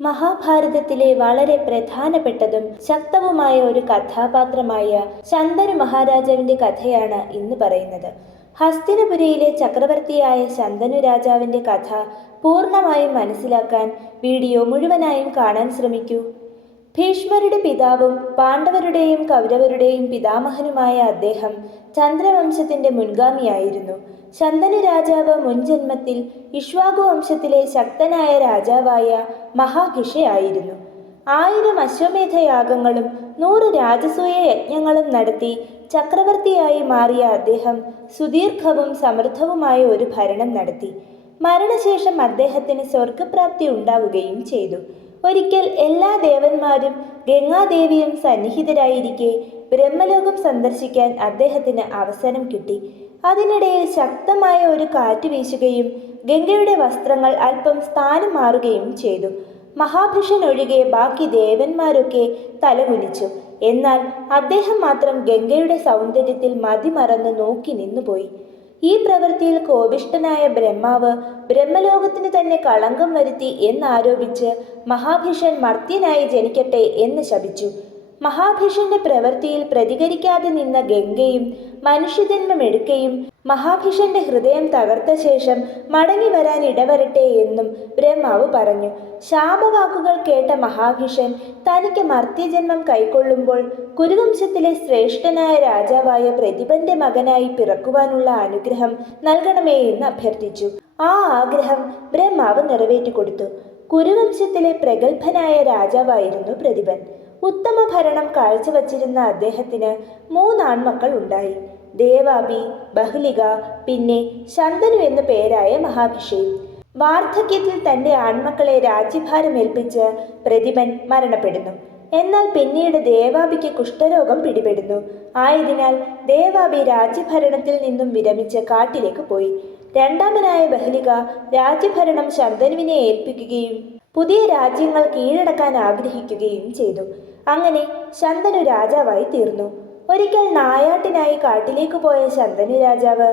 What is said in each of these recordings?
മഹാഭാരതത്തിലെ വളരെ പ്രധാനപ്പെട്ടതും ശക്തവുമായ ഒരു കഥാപാത്രമായ ശന്തനു മഹാരാജാവിന്റെ കഥയാണ് ഇന്ന് പറയുന്നത്. ഹസ്തിനപുരിയിലെ ചക്രവർത്തിയായ ശന്തനു രാജാവിന്റെ കഥ പൂർണ്ണമായും മനസ്സിലാക്കാൻ വീഡിയോ മുഴുവനായും കാണാൻ ശ്രമിക്കൂ. ഭീഷ്മരുടെ പിതാവും പാണ്ഡവരുടെയും കൗരവരുടെയും പിതാമഹനുമായ അദ്ദേഹം ചന്ദ്രവംശത്തിന്റെ മുൻഗാമിയായിരുന്നു. ശന്തനു രാജാവ് മുൻജന്മത്തിൽ ഇക്ഷ്വാകു വംശത്തിലെ ശക്തനായ രാജാവായ മഹാഭിഷയായിരുന്നു. 1000 അശ്വമേധയാഗങ്ങളും 100 രാജസൂയ യജ്ഞങ്ങളും നടത്തി ചക്രവർത്തിയായി മാറിയ അദ്ദേഹം സുദീർഘവും സമൃദ്ധവുമായ ഒരു ഭരണം നടത്തി. മരണശേഷം അദ്ദേഹത്തിന് സ്വർഗപ്രാപ്തി ഉണ്ടാവുകയും ചെയ്തു. ഒരിക്കൽ എല്ലാ ദേവന്മാരും ഗംഗാദേവിയും സന്നിഹിതരായിരിക്കെ ബ്രഹ്മലോകം സന്ദർശിക്കാൻ അദ്ദേഹത്തിന് അവസരം കിട്ടി. അതിനിടയിൽ ശക്തമായ ഒരു കാറ്റ് വീശുകയും ഗംഗയുടെ വസ്ത്രങ്ങൾ അല്പം സ്ഥാനം മാറുകയും ചെയ്തു. മഹാഭിഷൻ ഒഴികെ ബാക്കി ദേവന്മാരൊക്കെ തലകുനിച്ചു. എന്നാൽ അദ്ദേഹം മാത്രം ഗംഗയുടെ സൗന്ദര്യത്തിൽ മതിമറന്ന് നോക്കി നിന്നുപോയി. ഈ പ്രവൃത്തിയിൽ കോപിഷ്ഠനായ ബ്രഹ്മാവ് ബ്രഹ്മലോകത്തിന് തന്നെ കളങ്കം വരുത്തി എന്നാരോപിച്ച് മഹാഭിഷൻ മർത്യനായി ജനിക്കട്ടെ എന്ന് ശപിച്ചു. മഹാഭിഷന്റെ പ്രവൃത്തിയിൽ പ്രതികരിക്കാതെ നിന്ന ഗംഗയും മനുഷ്യജന്മമെടുക്കുകയും മഹാഭിഷന്റെ ഹൃദയം തകർത്ത ശേഷം മടങ്ങി വരാൻ ഇടവരട്ടെ എന്നും ബ്രഹ്മാവ് പറഞ്ഞു. ശാപവാക്കുകൾ കേട്ട മഹാഭിഷൻ തനിക്ക് മർത്യജന്മം കൈക്കൊള്ളുമ്പോൾ കുരുവംശത്തിലെ ശ്രേഷ്ഠനായ രാജാവായ പ്രതിഭന്റെ മകനായി പിറക്കുവാനുള്ള അനുഗ്രഹം നൽകണമേ എന്ന് അഭ്യർത്ഥിച്ചു. ആ ആഗ്രഹം ബ്രഹ്മാവ് നിറവേറ്റിക്കൊടുത്തു. കുരുവംശത്തിലെ പ്രഗത്ഭനായ രാജാവായിരുന്നു പ്രതിഭൻ. ഉത്തമ ഭരണം കാഴ്ചവച്ചിരുന്ന അദ്ദേഹത്തിന് 3 ആൺമക്കൾ ഉണ്ടായി. ദേവാബി, ബഹ്ലിക, പിന്നെ ശന്തനു എന്നു പേരായ മഹാഭിഷയും. വാർദ്ധക്യത്തിൽ തന്റെ ആൺമക്കളെ രാജ്യഭാരമേൽപ്പിച്ച് പ്രതിഭൻ മരണപ്പെടുന്നു. എന്നാൽ പിന്നീട് ദേവാബിക്ക് കുഷ്ഠരോഗം പിടിപെടുന്നു. ആയതിനാൽ ദേവാബി രാജ്യഭരണത്തിൽ നിന്നും വിരമിച്ച് കാട്ടിലേക്ക് പോയി. രണ്ടാമനായ ബഹ്ലിക രാജ്യഭരണം ശന്തനുവിനെ ഏൽപ്പിക്കുകയും പുതിയ രാജ്യങ്ങൾ കീഴടക്കാൻ ആഗ്രഹിക്കുകയും ചെയ്തു. അങ്ങനെ ശന്തനു രാജാവായി തീർന്നു. ഒരിക്കൽ നായാട്ടിനായി കാട്ടിലേക്ക് പോയ ശന്തനു രാജാവ്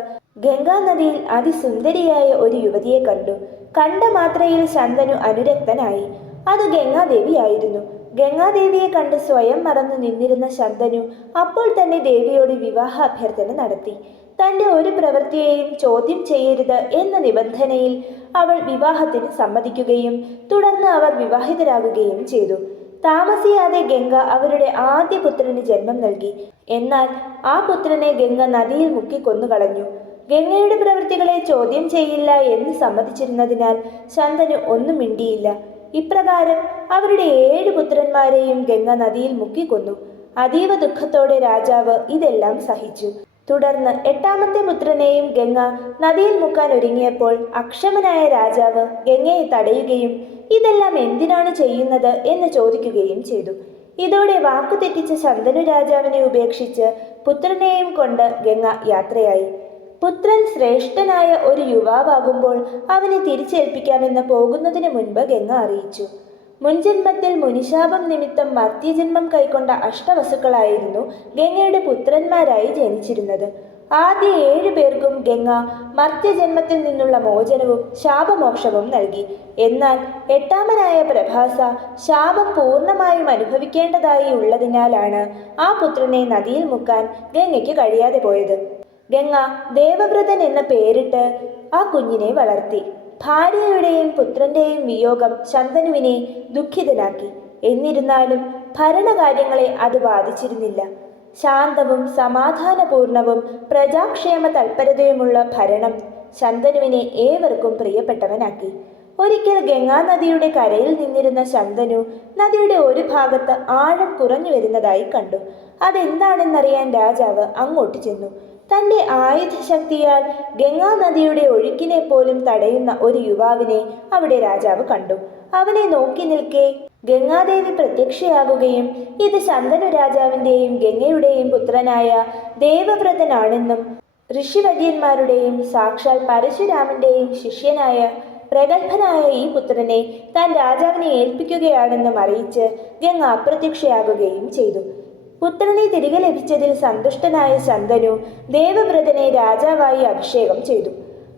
ഗംഗാനദിയിൽ അതിസുന്ദരിയായ ഒരു യുവതിയെ കണ്ടു. കണ്ട മാത്രയിൽ ശന്തനു അനുരക്തനായി. അത് ഗംഗാദേവിയായിരുന്നു. ഗംഗാദേവിയെ കണ്ട് സ്വയം മറന്നു നിന്നിരുന്ന ശന്തനു അപ്പോൾ തന്നെ ദേവിയോട് വിവാഹ അഭ്യർത്ഥന നടത്തി. തന്റെ ഒരു പ്രവൃത്തിയെയും ചോദ്യം ചെയ്യരുത് എന്ന നിബന്ധനയിൽ അവൾ വിവാഹത്തിന് സമ്മതിക്കുകയും തുടർന്ന് അവർ വിവാഹിതരാകുകയും ചെയ്തു. താമസിയാതെ ഗംഗ അവരുടെ ആദ്യ പുത്രന് ജന്മം നൽകി. എന്നാൽ ആ പുത്രനെ ഗംഗ നദിയിൽ മുക്കി കൊന്നുകളഞ്ഞു. ഗംഗയുടെ പ്രവൃത്തികളെ ചോദ്യം ചെയ്യില്ല എന്ന് സമ്മതിച്ചിരുന്നതിനാൽ ശന്തനു ഒന്നും മിണ്ടിയില്ല. ഇപ്രകാരം അവരുടെ 7 പുത്രന്മാരെയും ഗംഗ നദിയിൽ മുക്കിക്കൊന്നു. അതീവ ദുഃഖത്തോടെ രാജാവ് ഇതെല്ലാം സഹിച്ചു. തുടർന്ന് 8ാമത്തെ പുത്രനെയും ഗംഗ നദിയിൽ മുക്കാൻ ഒരുങ്ങിയപ്പോൾ അക്ഷമനായ രാജാവ് ഗംഗയെ തടയുകയും ഇതെല്ലാം എന്തിനാണ് ചെയ്യുന്നത് എന്ന് ചോദിക്കുകയും ചെയ്തു. ഇതോടെ വാക്കു തെറ്റിച്ച ശന്തനു രാജാവിനെ ഉപേക്ഷിച്ച് പുത്രനെയും കൊണ്ട് ഗംഗ യാത്രയായി. പുത്രൻ ശ്രേഷ്ഠനായ ഒരു യുവാവാകുമ്പോൾ അവനെ തിരിച്ചേൽപ്പിക്കാമെന്ന് പോകുന്നതിന് മുൻപ് ഗംഗ അറിയിച്ചു. മുൻജന്മത്തിൽ മുനിശാപം നിമിത്തം മർത്യജന്മം കൈക്കൊണ്ട അഷ്ടവസുക്കളായിരുന്നു ഗംഗയുടെ പുത്രന്മാരായി ജനിച്ചിരുന്നത്. ആദ്യ 7 പേർക്കും ഗംഗ മർത്യജന്മത്തിൽ നിന്നുള്ള മോചനവും ശാപമോക്ഷവും നൽകി. എന്നാൽ 8ാമനായ പ്രഭാസ ശാപം പൂർണ്ണമായും അനുഭവിക്കേണ്ടതായി ഉള്ളതിനാലാണ് ആ പുത്രനെ നദിയിൽ മുക്കാൻ ഗംഗയ്ക്ക് കഴിയാതെ പോയത്. ഗംഗ ദേവവ്രതൻ എന്ന പേരിട്ട് ആ കുഞ്ഞിനെ വളർത്തി. ഭാര്യയുടെയും പുത്രന്റെയും വിയോഗം ശന്തനുവിനെ ദുഃഖിതനാക്കി. എന്നിരുന്നാലും ഭരണകാര്യങ്ങളെ അത് ബാധിച്ചിരുന്നില്ല. ശാന്തവും സമാധാനപൂർണവും പ്രജാക്ഷേമ തൽപരതയുമുള്ള ഭരണം ശന്തനുവിനെ ഏവർക്കും പ്രിയപ്പെട്ടവനാക്കി. ഒരിക്കൽ ഗംഗാനദിയുടെ കരയിൽ നിന്നിരുന്ന ശന്തനു നദിയുടെ ഒരു ഭാഗത്ത് ആഴം കുറഞ്ഞു വരുന്നതായി കണ്ടു. അതെന്താണെന്നറിയാൻ രാജാവ് അങ്ങോട്ട് ചെന്നു. തന്റെ ആയുധശക്തിയാൽ ഗംഗാനദിയുടെ ഒഴുക്കിനെ പോലും തടയുന്ന ഒരു യുവാവിനെ അവിടെ രാജാവ് കണ്ടു. അവനെ നോക്കി നിൽക്കെ ഗംഗാദേവി പ്രത്യക്ഷയാകുകയും ഇത് ശന്തനു രാജാവിൻ്റെയും ഗംഗയുടെയും പുത്രനായ ദേവവ്രതനാണെന്നും ഋഷിവര്യന്മാരുടെയും സാക്ഷാൽ പരശുരാമന്റെയും ശിഷ്യനായ പ്രഗത്ഭനായ ഈ പുത്രനെ താൻ രാജാവിനെ ഏൽപ്പിക്കുകയാണെന്നും അറിയിച്ച് ഗംഗ അപ്രത്യക്ഷയാകുകയും ചെയ്തു. പുത്രനെ തിരികെ ലഭിച്ചതിൽ സന്തുഷ്ടനായ ശന്തനു ദേവവ്രതനെ രാജാവായി അഭിഷേകം ചെയ്തു.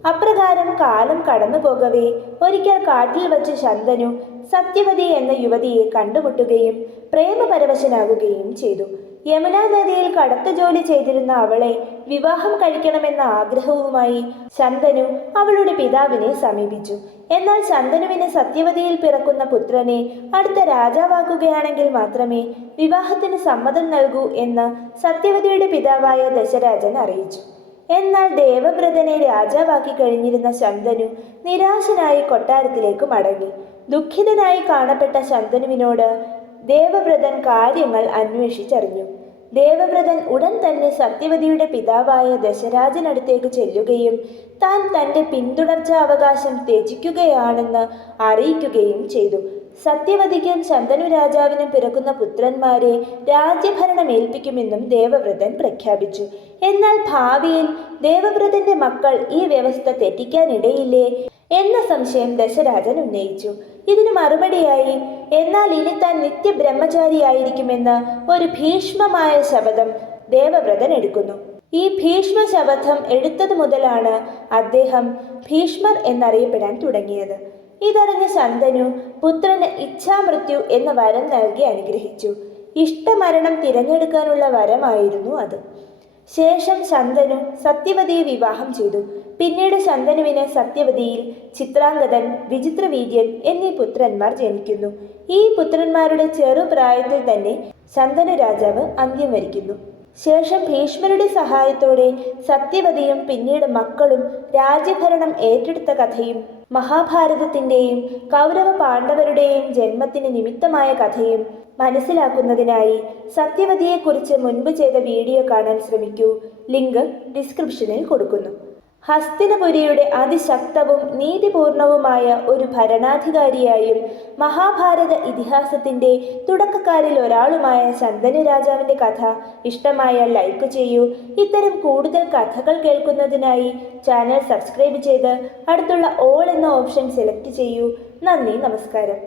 അപ്രകാരം കാലം കടന്നു പോകവേ ഒരിക്കൽ കാട്ടിൽ വച്ച് ശന്തനു സത്യവതി എന്ന യുവതിയെ കണ്ടുമുട്ടുകയും പ്രേമപരവശനാകുകയും ചെയ്തു. യമുനാ നദിയിൽ കടത്തു ജോലി ചെയ്തിരുന്ന അവളെ വിവാഹം കഴിക്കണമെന്ന ആഗ്രഹവുമായി ശന്തനു അവളുടെ പിതാവിനെ സമീപിച്ചു. എന്നാൽ ശന്തനുവിന് സത്യവതിയിൽ പിറക്കുന്ന പുത്രനെ അടുത്ത രാജാവാക്കുകയാണെങ്കിൽ മാത്രമേ വിവാഹത്തിന് സമ്മതം നൽകൂ എന്ന് സത്യവതിയുടെ പിതാവായ ദശരാജൻ അറിയിച്ചു. എന്നാൽ ദേവവ്രതനെ രാജാവാക്കി കഴിഞ്ഞിരുന്ന ശന്തനു നിരാശനായി കൊട്ടാരത്തിലേക്ക് മടങ്ങി. ദുഃഖിതനായി കാണപ്പെട്ട ശന്തനുവിനോട് ദേവവ്രതൻ കാര്യങ്ങൾ അന്വേഷിച്ചറിഞ്ഞു. ദേവവ്രതൻ ഉടൻ തന്നെ സത്യവതിയുടെ പിതാവായ ദശരാജനടുത്തേക്ക് ചെല്ലുകയും താൻ തൻ്റെ പിന്തുടർച്ചാവകാശം ത്യജിക്കുകയാണെന്ന് അറിയിക്കുകയും ചെയ്തു. സത്യവതിക്കും ശന്തനു രാജാവിനും പിറക്കുന്ന പുത്രന്മാരെ രാജ്യഭരണം ഏൽപ്പിക്കുമെന്നും ദേവവ്രതൻ പ്രഖ്യാപിച്ചു. എന്നാൽ ഭാവിയിൽ ദേവവ്രതന്റെ മക്കൾ ഈ വ്യവസ്ഥ തെറ്റിക്കാനിടയില്ലേ എന്ന സംശയം ദശരാജൻ ഉന്നയിച്ചു. ഇതിന് മറുപടിയായി എന്നാൽ ഇനി താൻ നിത്യബ്രഹ്മചാരിയായിരിക്കുമെന്ന് ഒരു ഭീഷ്മമായ ശപഥം ദേവവ്രതൻ എടുക്കുന്നു. ഈ ഭീഷ്മ ശപഥം എടുത്തതു മുതലാണ് അദ്ദേഹം ഭീഷ്മർ എന്നറിയപ്പെടാൻ തുടങ്ങിയത്. ഇതറിഞ്ഞ ശന്തനു പുത്രന് ഇച്ഛാമൃത്യു എന്ന വരം നൽകി അനുഗ്രഹിച്ചു. ഇഷ്ടമരണം തിരഞ്ഞെടുക്കാനുള്ള വരമായിരുന്നു അത്. ശേഷം ശന്തനു സത്യവതിയെ വിവാഹം ചെയ്തു. പിന്നീട് ശന്തനുവിന് സത്യവതിയിൽ ചിത്രാംഗതൻ, വിചിത്രവീര്യൻ എന്നീ പുത്രന്മാർ ജനിക്കുന്നു. ഈ പുത്രന്മാരുടെ ചെറുപ്രായത്തിൽ തന്നെ ശന്തനു രാജാവ് അന്ത്യം വരിക്കുന്നു. ശേഷം ഭീഷ്മരുടെ സഹായത്തോടെ സത്യവതിയും പിന്നീട് മക്കളും രാജ്യഭരണം ഏറ്റെടുത്ത കഥയും മഹാഭാരതത്തിൻ്റെയും കൗരവ പാണ്ഡവരുടെയും ജന്മത്തിന് നിമിത്തമായ കഥയും മനസ്സിലാക്കുന്നതിനായി സത്യവതിയെക്കുറിച്ച് മുൻപ് ചെയ്ത വീഡിയോ കാണാൻ ശ്രമിക്കൂ. ലിങ്ക് ഡിസ്ക്രിപ്ഷനിൽ കൊടുക്കുന്നു. ഹസ്തിനപുരിയുടെ അതിശക്തവും നീതിപൂർണവുമായ ഒരു ഭരണാധികാരിയായും മഹാഭാരത ഇതിഹാസത്തിൻ്റെ തുടക്കക്കാരിൽ ഒരാളുമായ ശന്തനു രാജാവിൻ്റെ കഥ ഇഷ്ടമായാൽ ലൈക്ക് ചെയ്യൂ. ഇത്തരം കൂടുതൽ കഥകൾ കേൾക്കുന്നതിനായി ചാനൽ സബ്സ്ക്രൈബ് ചെയ്ത് അടുത്തുള്ള ഓൾ എന്ന ഓപ്ഷൻ സെലക്ട് ചെയ്യൂ. നന്ദി, നമസ്കാരം.